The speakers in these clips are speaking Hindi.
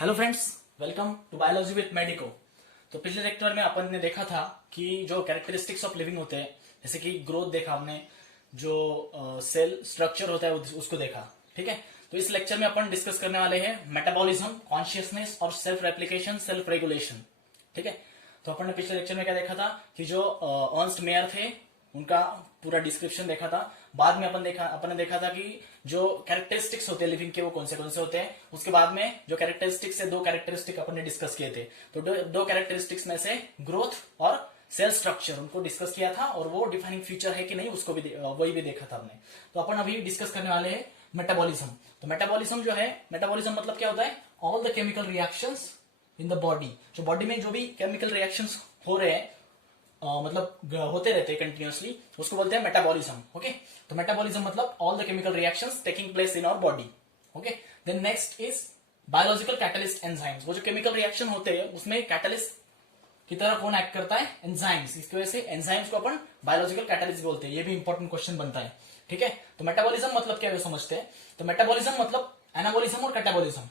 Hello friends, welcome to biology with medico. तो पिछले लेक्चर में अपन ने देखा था कि जो कैरेक्टरिस्टिक्स ऑफ लिविंग होते हैं, जैसे कि ग्रोथ देखा हमने, जो सेल स्ट्रक्चर होता है उसको देखा। ठीक है, तो इस लेक्चर में अपन डिस्कस करने वाले हैं मेटाबॉलिज्म, कॉन्शियसनेस और सेल्फ रेप्लिकेशन, सेल्फ रेगुलेशन। ठीक है, तो अपन ने पिछले लेक्चर में क्या देखा था कि जो अर्नस्ट मेयर थे उनका पूरा डिस्क्रिप्शन देखा था। बाद में अपन ने देखा था कि जो कैरेक्टरिस्टिक्स होते हैं लिविंग के वो कौन से होते हैं। उसके बाद में जो कैरेक्टरिस्टिक्स है, दो कैरेक्टरिस्टिक अपन ने डिस्कस किए थे। तो दो कैरेक्टरिस्टिक्स में से ग्रोथ और सेल स्ट्रक्चर उनको डिस्कस किया था, और वो डिफाइनिंग फीचर है कि नहीं उसको भी वही भी देखा था हमने। तो अपन अभी डिस्कस करने वाले हैं मेटाबॉलिज्म। तो मेटाबॉलिज्म जो है, मेटाबॉलिज्म मतलब क्या होता है? All the chemical reactions in the body. जो बॉडी में जो भी केमिकल रिएक्शंस हो रहे हैं, मतलब होते रहते हैं कंटिन्यूअसली, उसको बोलते हैं मेटाबॉलिज्म। ओके, तो मेटाबॉलिज्म मतलब all the chemical reactions taking place in our body. Okay, then next is biological catalyst enzymes. वो जो केमिकल रिएक्शन होते हैं उसमें कैटलिस्ट की तरह कौन एक्ट करता है? एंजाइम्स। इसकी वजह से एंजाइम्स को अपन बायोलॉजिकल कैटलिस्ट बोलते हैं। ये भी इंपॉर्टेंट क्वेश्चन बनता है। ठीक है, तो मेटाबॉलिज्म मतलब क्या है समझते हैं। तो मेटाबॉलिज्म मतलब एनाबॉलिज्म और कैटाबॉलिज्म।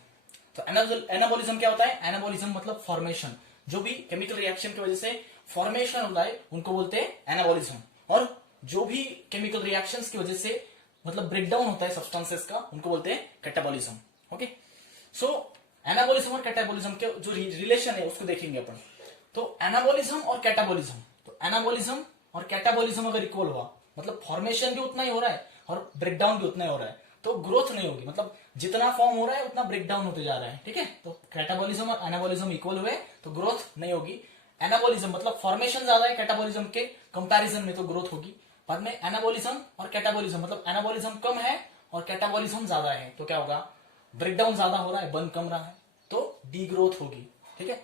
तो एनाबॉलिज्म क्या होता है? एनाबॉलिज्म मतलब फॉर्मेशन, जो भी केमिकल रिएक्शन की वजह से फॉर्मेशन होता है उनको बोलते हैं एनाबॉलिज्म। और जो भी केमिकल रिएक्शंस की वजह से मतलब ब्रेकडाउन होता है सब्सटेंसेस का, उनको बोलते हैं कैटाबॉलिज्म। ओके, सो एनाबॉलिज्म और कैटाबॉलिज्म के जो रिलेशन है उसको देखेंगे अपन। तो एनाबॉलिज्म और कैटाबॉलिज्म, तो एनाबॉलिज्म और कैटाबॉलिज्म अगर इक्वल हुआ मतलब फॉर्मेशन भी उतना ही हो रहा है और ब्रेकडाउन भी उतना ही हो रहा है, तो ग्रोथ नहीं होगी। मतलब जितना फॉर्म हो रहा है उतना ब्रेकडाउन होते जा रहा है। ठीक है, तो कैटाबॉलिज्म और एनाबॉलिज्म इक्वल हुए तो ग्रोथ नहीं होगी। एनाबॉलिज्म मतलब फॉर्मेशन ज्यादा है कैटाबॉलिज्म के कंपैरिजन में, तो ग्रोथ होगी। बाद में एनाबॉलिज्म और कैटाबॉलिज्म मतलब एनाबॉलिज्म कम है और कैटाबॉलिज्म ज्यादा है, तो क्या होगा? ब्रेकडाउन ज्यादा हो रहा है, बर्न कम रहा है, तो डी ग्रोथ होगी। ठीक है,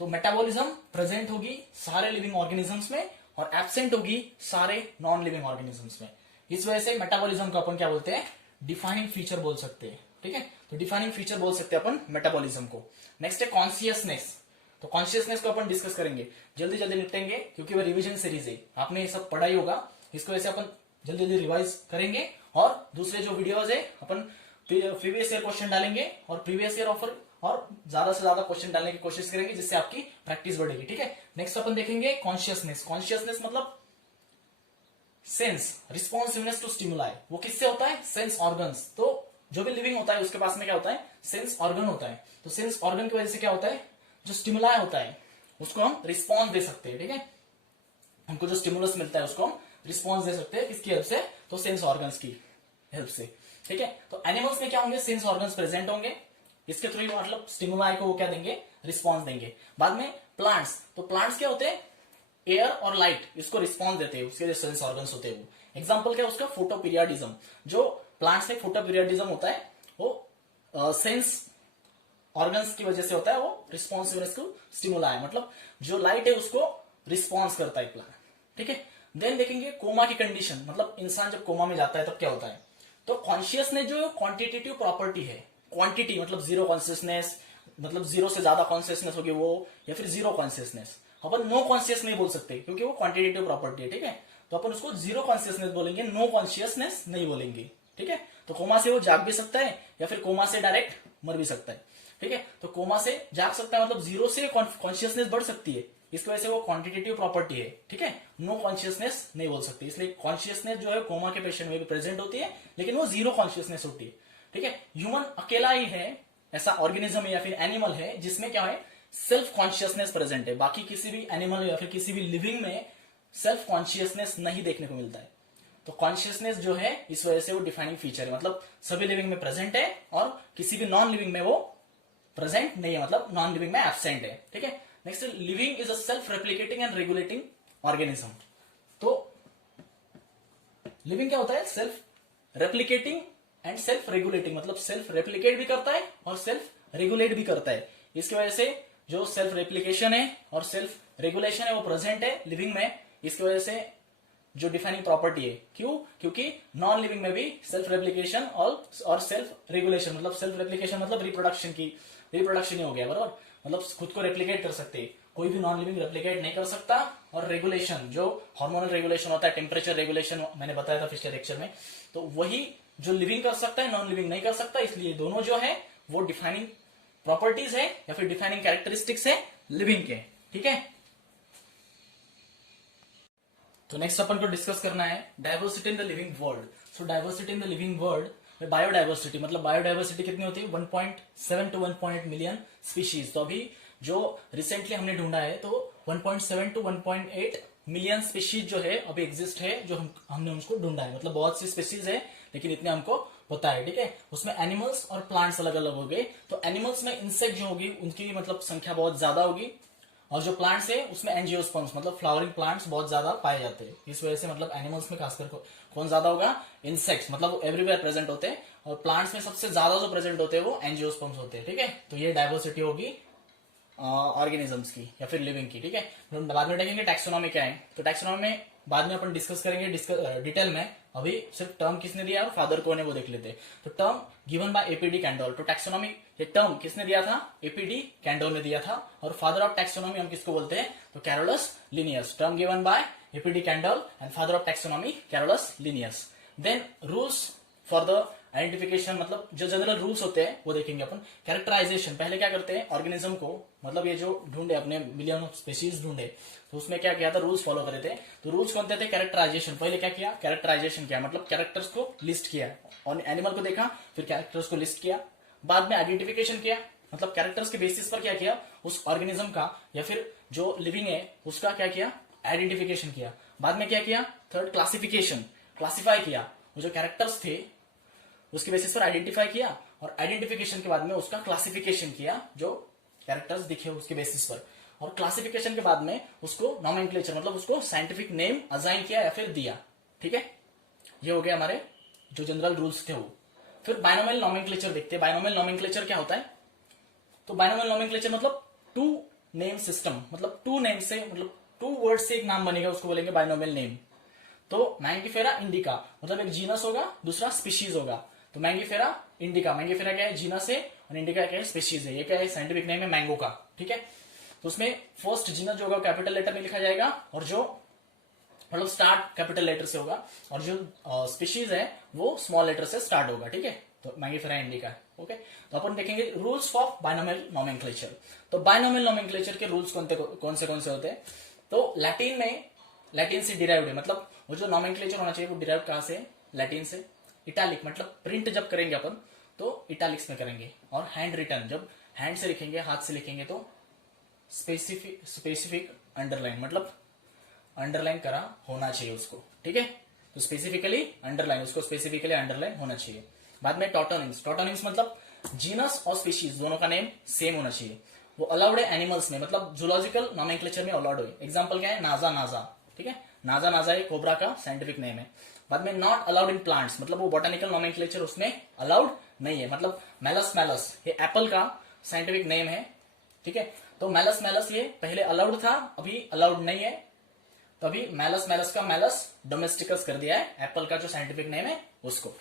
तो मेटाबॉलिज्म प्रेजेंट होगी सारे लिविंग ऑर्गेनिजम्स में और एब्सेंट होगी सारे नॉन लिविंग ऑर्गेनिजम्स में। इस वजह से मेटाबॉलिज्म को अपन क्या बोलते हैं? डिफाइनिंग फीचर बोल सकते हैं। ठीक है, तो डिफाइनिंग फीचर बोल सकते हैं अपन मेटाबॉलिज्म को। नेक्स्ट है कॉन्शियसनेस। तो कॉन्शियसनेस को अपन डिस्कस करेंगे, जल्दी जल्दी निपटेंगे क्योंकि वो रिवीजन सीरीज है, आपने ये सब पढ़ा ही होगा। इसको वैसे अपन जल्दी जल्दी रिवाइज करेंगे और दूसरे जो वीडियोज है अपन प्रीवियस ईयर क्वेश्चन डालेंगे और प्रीवियस ईयर ऑफर और ज्यादा से ज्यादा क्वेश्चन डालने की कोशिश करेंगे, जिससे आपकी प्रैक्टिस बढ़ेगी। ठीक है, नेक्स्ट अपन देखेंगे कॉन्शियसनेस। कॉन्शियसनेस मतलब सेंस, रिस्पॉन्सिवनेस टू स्टिमुलाई। वो किससे होता है? Sense organs. तो जो भी लिविंग होता है उसके पास में क्या होता है? सेंस ऑर्गन होता है। तो सेंस ऑर्गन की वजह से क्या होता है? जो स्टिमुलाई होता है उसको हम रिस्पॉन्स दे सकते हैं। ठीक है, हमको जो स्टिमुलस मिलता है उसको हम रिस्पॉन्स दे सकते हैं। किसकी हेल्प से? तो सेंस ऑर्गन्स की हेल्प से। ठीक है, तो एनिमल्स में क्या होंगे? सेंस ऑर्गन्स प्रेजेंट होंगे, इसके थ्रू मतलब स्टिमुलाई को वो क्या देंगे? रिस्पॉन्स देंगे। बाद में प्लांट्स, तो प्लांट्स क्या होते हैं? एयर और लाइट इसको रिस्पॉन्स देते हैं, उसके जो सेंस ऑर्गन्स होते हैं वो। एग्जाम्पल क्या है उसका? फोटोपीरियडिज्म। जो प्लांट्स में फोटोपीरियडिज्म होता है वो सेंस ऑर्गन्स की वजह से होता है। वो रिस्पॉन्सिवनेस को स्टिमुलाई, मतलब जो लाइट है उसको रिस्पॉन्स करता है प्लांट। ठीक है, देन देखेंगे कोमा की कंडीशन, मतलब इंसान जब कोमा में जाता है तब क्या होता है। तो कॉन्शियसनेस जो क्वांटिटेटिव प्रॉपर्टी है, क्वांटिटी मतलब जीरो कॉन्शियसनेस, मतलब जीरो से ज्यादा कॉन्शियसनेस होगी वो, या फिर जीरो कॉन्शियसनेस। अपन नो कॉन्शियस नहीं बोल सकते क्योंकि वो क्वांटिटेटिव प्रॉपर्टी है। ठीक है, तो अपन उसको जीरो कॉन्शियसनेस बोलेंगे, नो कॉन्शियसनेस नहीं बोलेंगे। ठीक है, तो कोमा से वो जाग भी सकता है या फिर कोमा से डायरेक्ट मर भी सकता है। ठीक है, तो कोमा से जाग सकता है मतलब जीरो से कॉन्शियसनेस बढ़ सकती है, इसकी वजह से वो क्वांटिटेटिव प्रॉपर्टी है। ठीक है, नो कॉन्शियसनेस नहीं बोल सकते, इसलिए कॉन्शियसनेस जो है कोमा के पेशेंट में भी प्रेजेंट होती है, लेकिन वो जीरो कॉन्शियसनेस होती है। ठीक है, ह्यूमन अकेला ही है ऐसा ऑर्गेनिज्म है या फिर एनिमल है जिसमें क्या है? सेल्फ कॉन्शियसनेस प्रेजेंट है। बाकी किसी भी एनिमल या फिर किसी भी लिविंग में सेल्फ कॉन्शियसनेस नहीं देखने को मिलता है। तो कॉन्शियसनेस जो है इस वजह से वो डिफाइनिंग फीचर है, मतलब सभी लिविंग में प्रेजेंट है और किसी भी नॉन लिविंग में वो प्रेजेंट नहीं है, मतलब नॉन लिविंग में एब्सेंट है। ठीक है, next living is a self replicating and regulating organism. तो लिविंग क्या होता है? Self replicating and self regulating, मतलब सेल्फ रेप्लिकेट भी करता है और सेल्फ रेगुलेट भी करता है। इसकी वजह से जो सेल्फ रेप्लिकेशन है और सेल्फ रेगुलेशन है वो प्रेजेंट है लिविंग में। इसकी वजह से जो डिफाइनिंग प्रॉपर्टी है, क्यों? क्योंकि नॉन लिविंग में भी सेल्फ रेप्लिकेशन और सेल्फ रेगुलेशन, मतलब सेल्फ रेप्लिकेशन मतलब रिप्रोडक्शन ही हो गया, बराबर। मतलब खुद को रेप्लिकेट कर सकते हैं, कोई भी नॉन लिविंग रेप्लिकेट नहीं कर सकता। और रेगुलेशन जो हार्मोनल रेगुलेशन होता है, टेम्परेचर रेगुलेशन मैंने बताया था पिछले लेक्चर में, तो वही जो लिविंग कर सकता है नॉन लिविंग नहीं कर सकता। इसलिए दोनों जो है वो डिफाइनिंग प्रॉपर्टीज है या फिर डिफाइनिंग कैरेक्टरिस्टिक्स है लिविंग के, ठीक है। तो नेक्स्ट अपन को डिस्कस करना है diversity in the living world. So diversity in the living world में बायोडाइवर्सिटी, मतलब बायोडाइवर्सिटी कितनी होती है 1.7 टू 1 मिलियन स्पीशीज। तो अभी जो रिसेंटली हमने ढूंढा है तो 1.7 टू 1.8 मिलियन स्पीशीज जो है अभी एग्जिस्ट है, जो हमने उसको ढूंढा है। मतलब बहुत सी स्पीशीज है लेकिन इतने हमको पता है, ठीक है। उसमें एनिमल्स और प्लांट्स अलग अलग हो गए। तो एनिमल्स में इंसेक्ट जो होगी उनकी मतलब संख्या बहुत ज्यादा होगी, और जो प्लांट्स है उसमें एंजियोस्पर्म्स मतलब फ्लावरिंग प्लांट्स बहुत ज्यादा पाए जाते हैं। इस वजह से मतलब एनिमल्स में खासकर कौन ज्यादा होगा, इंसेक्ट्स, मतलब वो एवरीवेयर प्रेजेंट होते हैं। और प्लांट्स में सबसे ज्यादा जो प्रेजेंट होते हैं वो एंजियोस्पर्म्स होते हैं, ठीक है। तो ये डाइवर्सिटी होगी ऑर्गेनिजम्स की या फिर लिविंग की, ठीक है। बाद में देखेंगे टैक्सोनॉमी क्या है। तो टैक्सोनॉमी में बाद में अपन डिस्कस करेंगे डिटेल में। अभी सिर्फ टर्म किसने दिया और फादर कौन है वो देख लेते हैं। तो term given by A P de Candolle. तो टैक्सोनॉमी ये टर्म किसने दिया था, एपीडी कैंडोल ने दिया था। और फादर ऑफ टैक्सोनॉमी हम किसको बोलते हैं, तो Carolus Linnaeus. Term given by A P de Candolle and father of taxonomy Carolus Linnaeus. Then rules for the identification, मतलब जो जनरल रूल्स होते हैं वो देखेंगे अपन। कैरेक्टराइजेशन, पहले क्या करते हैं ऑर्गेनिज्म को, मतलब ये जो ढूंढे अपने मिलियन ऑफ स्पीशीज ढूंढे तो उसमें क्या किया था, रूल्स फॉलो करे थे। तो रूल्स कौन थे, कैरेक्टराइजेशन। पहले क्या किया, कैरेक्टराइजेशन किया, मतलब कैरेक्टर्स को लिस्ट किया, और एनिमल को देखा फिर कैरेक्टर्स को लिस्ट किया। बाद में आइडेंटिफिकेशन किया, मतलब कैरेक्टर्स के बेसिस पर क्या किया, उस ऑर्गेनिज्म का या फिर जो लिविंग है उसका क्या किया, आइडेंटिफिकेशन किया। बाद में क्या किया, थर्ड क्लासिफिकेशन, क्लासिफाई किया, वो जो कैरेक्टर्स थे उसके बेसिस पर आइडेंटिफाई किया, और आइडेंटिफिकेशन के बाद में उसका क्लासिफिकेशन किया जो कैरेक्टर्स दिखे उसके बेसिस पर। और क्लासिफिकेशन के बाद में उसको नॉमेनक्लेचर, मतलब उसको साइंटिफिक नेम असाइन किया या फिर दिया, ठीक है। ये हो गया हमारे जो जनरल रूल्स थे वो। फिर बायनोमियल नॉमेनक्लेचर देखते हैं। बायनोमियल नॉमेनक्लेचर क्या होता है, तो बायनोमियल नॉमेनक्लेचर मतलब टू नेम सिस्टम, मतलब टू नेम से, मतलब टू वर्ड से एक नाम बनेगा, उसको बोलेंगे बायनोमियल नेम। तो मैंगिफेरा इंडिका, मतलब एक जीनस होगा दूसरा स्पीशीज होगा। तो मैंगिफेरा इंडिका, मैंगिफेरा क्या है, जीनस है, और इंडिका क्या है, स्पीशीज है। ये क्या है, साइंटिफिक नेम है मैंगो का, ठीक है। तो उसमें फर्स्ट जीनस जो होगा कैपिटल लेटर में लिखा जाएगा, और जो मतलब स्टार्ट कैपिटल लेटर से होगा, और जो स्पीशीज है वो स्मॉल लेटर से स्टार्ट होगा, ठीक है। तो मैंगिफेरा इंडिका, ओके। तो अपन देखेंगे रूल्स ऑफ बायनोमियल नॉमेनक्लेचर। तो बायनोमियल नॉमेनक्लेचर के रूल्स कौन से होते हैं, तो लैटिन में, लैटिन से डिराइव्ड है, मतलब वो जो नॉमेनक्लेचर होना चाहिए वो डिराइव कहां से, लैटिन से। इटैलिक मतलब प्रिंट जब करेंगे अपन तो इटैलिक्स में करेंगे, और हैंड रिटन जब हैंड से लिखेंगे, हाथ से लिखेंगे तो स्पेसिफिक अंडरलाइन, मतलब अंडरलाइन करा होना चाहिए उसको, ठीक है। तो स्पेसिफिकली अंडरलाइन, उसको स्पेसिफिकली अंडरलाइन होना चाहिए। बाद में टॉटोनिम्स, टॉटोनिम्स मतलब जीनस और स्पीशीज दोनों का नेम सेम होना चाहिए। वो अलाउड है एनिमल्स में, मतलब जूलॉजिकल नॉमेनक्लेचर में अलाउड है। एग्जांपल क्या है, नाजा नाजा, ठीक है। नाजा नाजा एक कोबरा का साइंटिफिक नेम है। बाद में नॉट अलाउड इन प्लांट्स, मतलब वो बॉटनिकल नॉमेनक्लेचर उसमें अलाउड नहीं है। मतलब मेलस मेलस ये एप्पल का साइंटिफिक नेम है, ठीक है। तो मेलस मेलस ये पहले अलाउड था, अभी अलाउड नहीं है। तो अभी मेलस मेलस का मेलस डोमेस्टिकस कर दिया है, एप्पल का जो साइंटिफिक नेम है उसको।